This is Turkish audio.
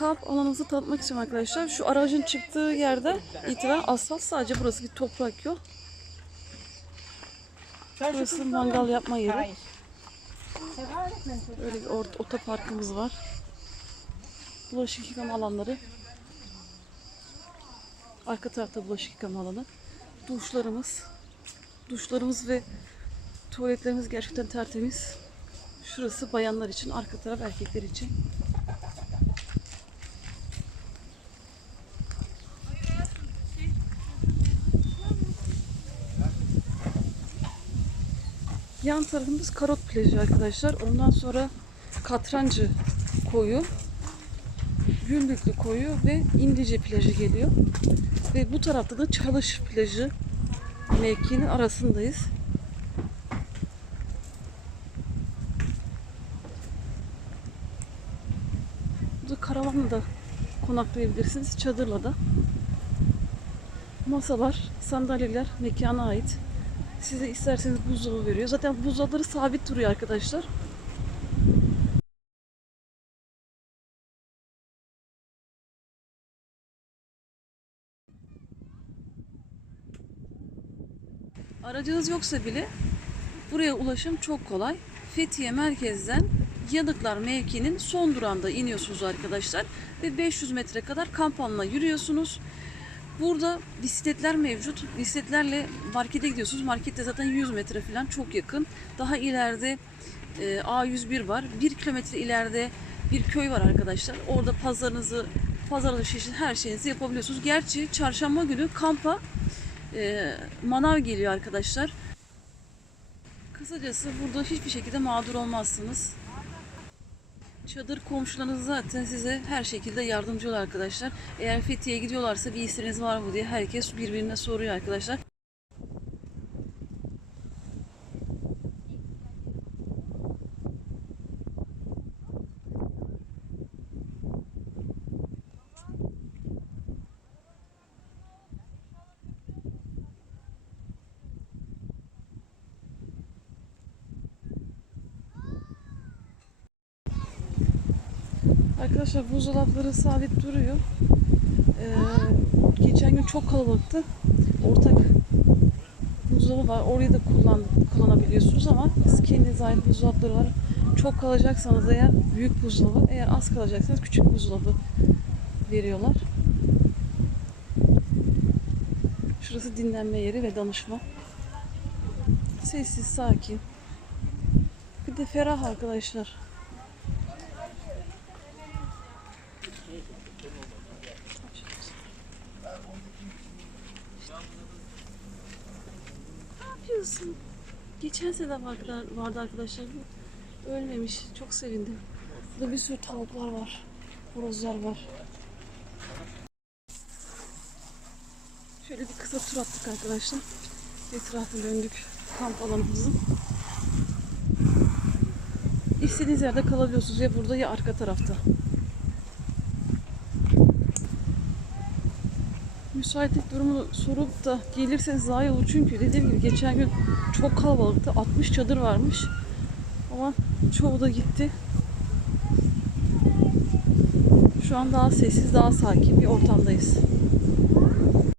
kamp alanımızı tanıtmak için arkadaşlar. Şu aracın çıktığı yerde itibaren asfalt sadece burası bir toprak yol. Burası mangal yapma yeri. Öyle bir orta, otoparkımız var. Bulaşık yıkama alanları. Arka tarafta bulaşık yıkama alanı. Duşlarımız. Duşlarımız ve tuvaletlerimiz gerçekten tertemiz. Şurası bayanlar için, arka taraf erkekler için. Yan tarafımız Karot plajı arkadaşlar. Ondan sonra Katrancı koyu, Gümbüklü koyu ve İndice plajı geliyor. Ve bu tarafta da Çalış plajı mevkinin arasındayız. Burada karavanla da konaklayabilirsiniz. Çadırla da. Masalar, sandalyeler mekana ait. Size isterseniz buzdolabı veriyor. Zaten buzdolapları sabit duruyor arkadaşlar. Aracınız yoksa bile buraya ulaşım çok kolay. Fethiye merkezden Yanıklar mevkinin son durağında iniyorsunuz arkadaşlar ve 500 metre kadar kamp alanına yürüyorsunuz. Burada bisikletler mevcut. Bisikletlerle markete gidiyorsunuz. Markette zaten 100 metre falan çok yakın. Daha ileride e, A101 var. 1 kilometre ileride bir köy var arkadaşlar. Orada pazarınızı, pazar alışverişi her şeyinizi yapabiliyorsunuz. Gerçi çarşamba günü kampa e, manav geliyor arkadaşlar. Kısacası burada hiçbir şekilde mağdur olmazsınız. Çadır komşularınız zaten size her şekilde yardımcı oluyor arkadaşlar. Eğer Fethiye'ye gidiyorlarsa bir isteğiniz var mı diye herkes birbirine soruyor arkadaşlar. Arkadaşlar buzdolapları sabit duruyor. Ee, geçen gün çok kalabalıktı. Ortak buzdolabı var. Orayı da kullan, kullanabiliyorsunuz ama siz kendinize ait buzdolapları var. Çok kalacaksanız eğer büyük buzdolabı, eğer az kalacaksanız küçük buzdolabı veriyorlar. Şurası dinlenme yeri ve danışma. Sessiz, sakin. Bir de ferah arkadaşlar. Yapıyorsun? Geçen sene vardı, vardı arkadaşlar. bu. Ölmemiş. Çok sevindim. Burada bir sürü tavuklar var. Horozlar var. Şöyle bir kısa tur attık arkadaşlar. Etrafını döndük kamp alanımızın. İstediğiniz yerde kalabiliyorsunuz ya burada ya arka tarafta. Müsaitlik durumunu sorup da gelirseniz daha iyi olur. Çünkü dediğim gibi geçen gün çok kalabalıktı. 60 çadır varmış. Ama çoğu da gitti. Şu an daha sessiz, daha sakin bir ortamdayız.